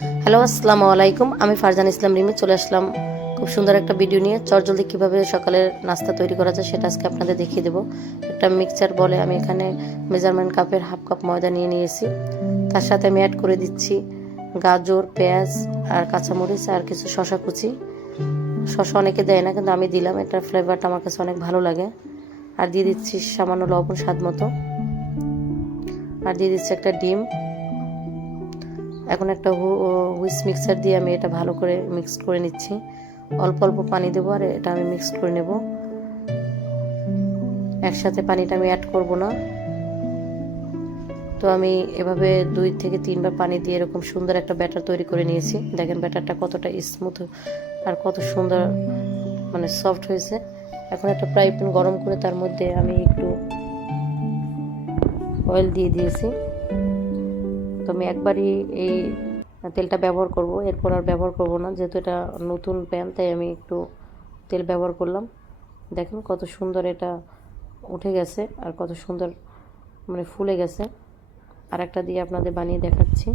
Hello আসসালামু আলাইকুম। আমি ফারজান ইসলাম রিমি, চলে আসলাম খুব সুন্দর একটা ভিডিও নিয়ে। চটজলদি কীভাবে সকালের নাস্তা তৈরি করা যায় সেটা আজকে আপনাদের দেখিয়ে দেবো। একটা মিক্সচার বলে আমি এখানে মেজারমেন্ট কাপের হাফ কাপ ময়দা নিয়ে নিয়েছি। তার সাথে আমি অ্যাড করে দিচ্ছি গাজর, পেঁয়াজ আর কাঁচামরিচ আর কিছু শশা কুচি। শশা অনেকে দেয় না, কিন্তু আমি দিলাম। এটার ফ্লেভারটা আমার কাছে অনেক ভালো লাগে। আর দিয়ে দিচ্ছি সামান্য লবণ স্বাদ মতো। আর দিয়ে দিচ্ছি একটা ডিম। এখন একটা হুইস মিক্সার দিয়ে আমি এটা ভালো করে মিক্স করে নিচ্ছি। অল্প অল্প পানি দেবো আর এটা আমি মিক্স করে নেব। একসাথে পানিটা আমি অ্যাড করব না। তো আমি এভাবে দুই থেকে তিনবার পানি দিয়ে এরকম সুন্দর একটা ব্যাটার তৈরি করে নিয়েছি। দেখেন ব্যাটারটা কতটা স্মুথ আর কত সুন্দর মানে সফট হয়েছে। এখন একটা ফ্রাই প্যান গরম করে তার মধ্যে আমি একটু অয়েল দিয়ে দিয়েছি। তো আমি একবারই এই তেলটা ব্যবহার করব। এরপর আর ব্যবহার করব না, যেহেতু এটা নতুন প্যান, তাই আমি একটু তেল ব্যবহার করলাম। দেখেন কত সুন্দর এটা উঠে গেছে আর কত সুন্দর মানে ফুলে গেছে। আর একটা দিয়ে আপনাদের বানিয়ে দেখাচ্ছি।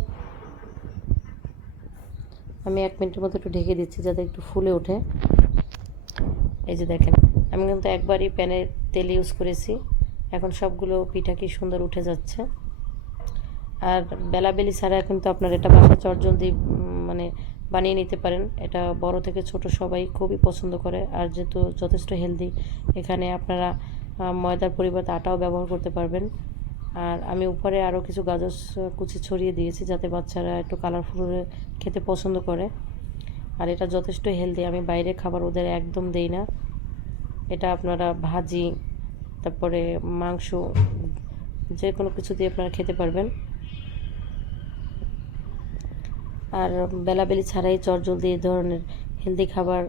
আমি এক মিনিটের মতো একটু ঢেকে দিচ্ছি যাতে একটু ফুলে ওঠে। এই যে দেখেন, আমি কিন্তু একবারই প্যানের তেল ইউজ করেছি। এখন সবগুলো পিঠা কি সুন্দর উঠে যাচ্ছে। আর বেলাবেলি ছাড়া কিন্তু আপনার এটা বাসা চটজলদি মানে বানিয়ে নিতে পারেন। এটা বড় থেকে ছোট সবাই খুবই পছন্দ করে। আর যেহেতু যথেষ্ট হেলদি এখানে আপনারা ময়দার পরিবর্তে আটাও ব্যবহার করতে পারবেন। আর আমি উপরে আরও কিছু গাজর কুচি ছড়িয়ে দিয়েছি যাতে বাচ্চারা একটু কালারফুল খেতে পছন্দ করে। আর এটা যথেষ্ট হেলদি আমি বাইরে খাবার ওদের একদম দেই না। এটা আপনারা ভাজি, তারপরে মাংস যে কোনো কিছু দিয়ে আপনারা খেতে পারবেন। আর বেলাবেলি ছাড়াই চটজলদি এই ধরনের হেলদি খাবার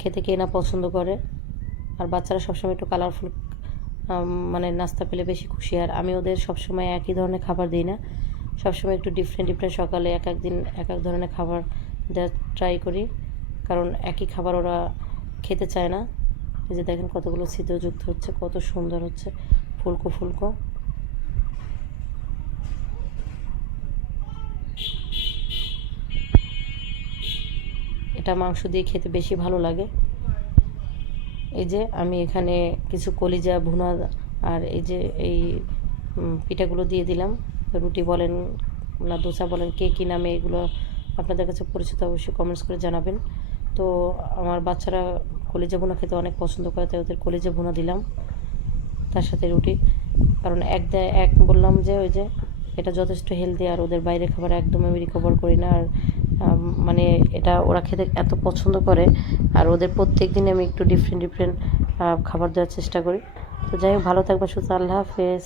খেতে কে না পছন্দ করে। আর বাচ্চারা সবসময় একটু কালারফুল মানে নাস্তা পেলে বেশি খুশি। আর আমি ওদের সবসময় একই ধরনের খাবার দিই না। সবসময় একটু ডিফারেন্ট ডিফারেন্ট সকালে এক এক দিন এক এক ধরনের খাবার দেওয়ার ট্রাই করি। কারণ একই খাবার ওরা খেতে চায় না। এই যে দেখেন কতগুলো ছিদ্রযুক্ত হচ্ছে, কত সুন্দর হচ্ছে। ফুলকো ফুলকো। এটা মাংস দিয়ে খেতে বেশি ভালো লাগে। এই যে আমি এখানে কিছু কলিজা, ভুনা আর এই যে এই পিঠাগুলো দিয়ে দিলাম। রুটি বলেন, না, দোসা বলেন, কে কী নামে এগুলো আপনাদের কাছে পরিচিত অবশ্যই কমেন্টস করে জানাবেন। তো আমার বাচ্চারা কলিজা ভুনা খেতে অনেক পছন্দ করে, তাই ওদের কলিজা ভুনা দিলাম, তার সাথে রুটি। কারণ এক এক বললাম যে, ওই যে এটা যথেষ্ট হেলদি আর ওদের বাইরে খাবার একদম আমি রিকভার করি না। আর মানে এটা ওরা খেতে এত পছন্দ করে, আর ওদের প্রত্যেক দিন আমি একটু ডিফারেন্ট ডিফারেন্ট খাবার দেওয়ার চেষ্টা করি। তো যাই হোক, ভালো থাকবে সুস্থ আল্লাহ হাফেজ।